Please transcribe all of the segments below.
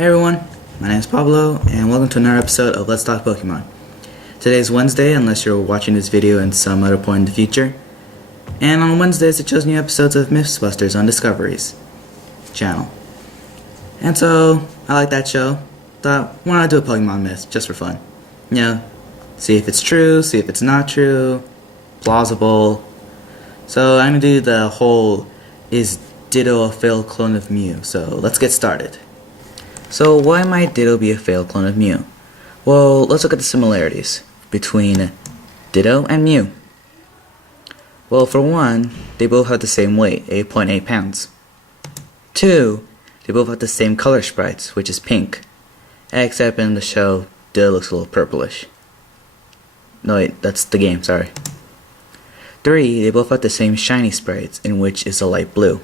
Hey everyone, my name is Pablo, and welcome to another episode of Let's Talk Pokemon. Today's Wednesday, unless you're watching this video in some other point in the future. And on Wednesdays, it shows new episodes of Mythbusters on Discovery's channel. And so, I like that show. Thought, why not do a Pokemon myth, just for fun? You know, see if it's true, see if it's not true, plausible. So I'm gonna do the whole, is Ditto a failed clone of Mew? So let's get started. So why might Ditto be a failed clone of Mew? Well, let's look at the similarities between Ditto and Mew. Well, for one, they both have the same weight, 8.8 pounds. 2, they both have the same color sprites, which is pink. Except in the show, Ditto looks a little purplish. No wait, that's the game, sorry. 3, they both have the same shiny sprites, in which is a light blue.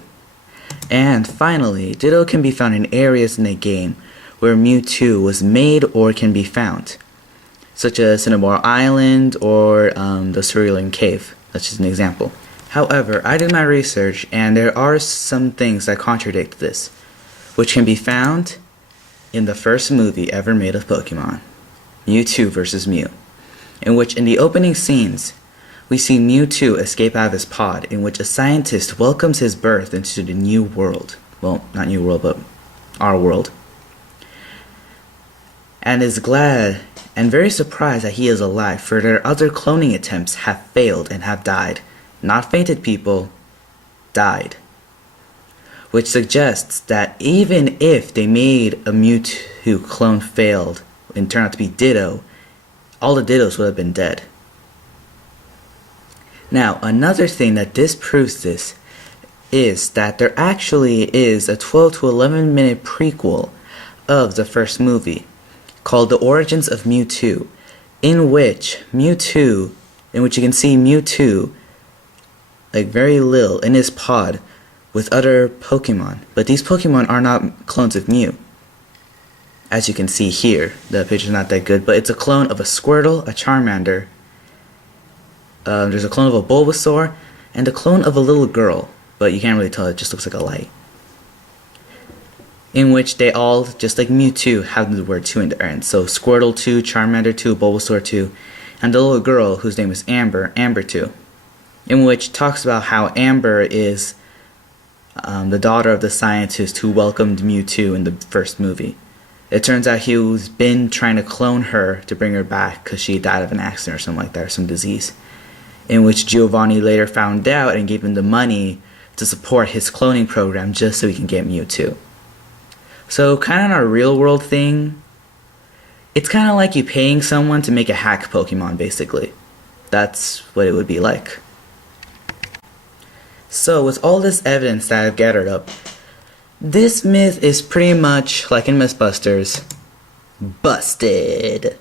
And finally, Ditto can be found in areas in the game where Mewtwo was made or can be found, such as Cinnabar Island or the Cerulean Cave. That's just an example. However, I did my research and there are some things that contradict this, which can be found in the first movie ever made of Pokemon, Mewtwo vs. Mew, in which in the opening scenes, we see Mewtwo escape out of his pod, in which a scientist welcomes his birth into the new world. Well, not new world, but our world. And is glad and very surprised that he is alive, for their other cloning attempts have failed and have died. Not fainted people, died. Which suggests that even if they made a Mewtwo clone failed and turned out to be Ditto, all the Dittos would have been dead. Now, another thing that disproves this is that there actually is a 12 to 11 minute prequel of the first movie called The Origins of Mewtwo, in which you can see Mewtwo like very little in his pod with other Pokemon, but these Pokemon are not clones of Mew. As you can see here, the picture's not that good, but it's a clone of a Squirtle, a Charmander, there's a clone of a Bulbasaur, and a clone of a little girl, but you can't really tell, it just looks like a light. In which they all, just like Mewtwo, have the word 2 in their end. So Squirtle 2, Charmander 2, Bulbasaur 2, and the little girl, whose name is Amber, Amber 2. In which talks about how Amber is the daughter of the scientist who welcomed Mewtwo in the first movie. It turns out he's been trying to clone her to bring her back because she died of an accident or something like that, or some disease. In which Giovanni later found out and gave him the money to support his cloning program just so he can get Mewtwo. So kind of a real world thing, it's kind of like you paying someone to make a hack Pokemon basically. That's what it would be like. So with all this evidence that I've gathered up, this myth is pretty much like in Mythbusters, busted.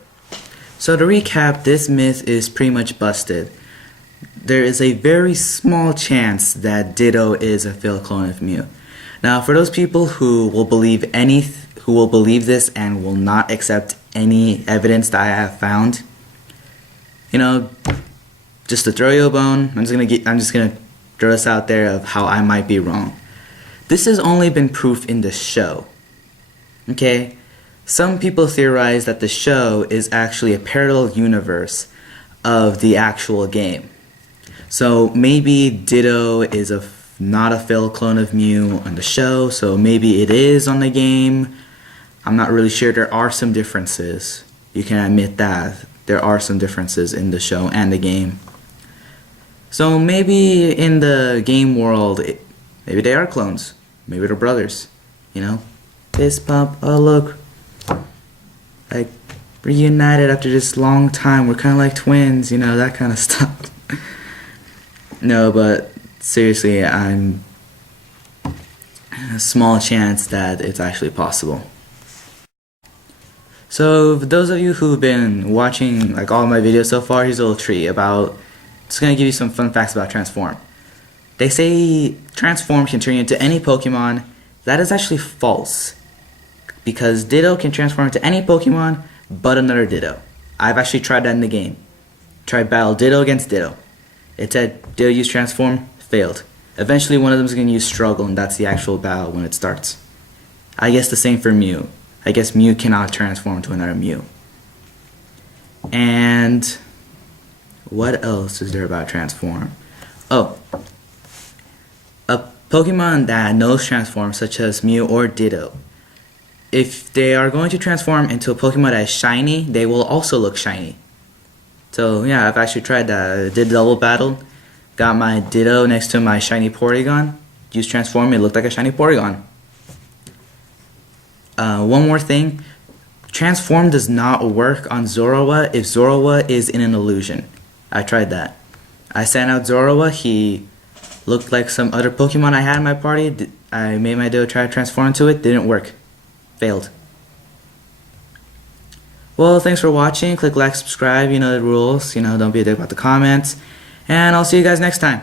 So to recap, this myth is pretty much busted. There is a very small chance that Ditto is a failed clone of Mew. Now, for those people who will believe this and will not accept any evidence that I have found, you know, just to throw you a bone, I'm just gonna throw this out there of how I might be wrong. This has only been proof in the show. Okay, some people theorize that the show is actually a parallel universe of the actual game. So maybe Ditto is not a failed clone of Mew on the show, so maybe it is on the game. I'm not really sure. There are some differences. You can admit that. There are some differences in the show and the game. So maybe in the game world, maybe they are clones. Maybe they're brothers. You know? Fist pump, oh look. Like, reunited after this long time. We're kind of like twins, you know, that kind of stuff. No, but seriously, I'm a small chance that it's actually possible. So, for those of you who've been watching like all my videos so far, here's a little treat about, just gonna give you some fun facts about Transform. They say Transform can turn you into any Pokemon. That is actually false, because Ditto can transform into any Pokemon but another Ditto. I've actually tried that in the game. Tried battle Ditto against Ditto. It said Ditto use Transform, failed. Eventually one of them is going to use Struggle, and that's the actual battle when it starts. I guess the same for Mew. I guess Mew cannot transform to another Mew. And what else is there about transform? Oh, a Pokemon that knows transform, such as Mew or Ditto, if they are going to transform into a Pokemon that is shiny, they will also look shiny. So yeah, I've actually tried that. I did double battle, got my Ditto next to my shiny Porygon, used transform, it looked like a shiny Porygon. One more thing, transform does not work on Zorua if Zorua is in an illusion. I tried that. I sent out Zorua, he looked like some other Pokemon I had in my party. I made my Ditto try to transform into it, didn't work. Failed. Well, thanks for watching. Click like, subscribe, you know the rules. Don't be a dick about the comments. And I'll see you guys next time.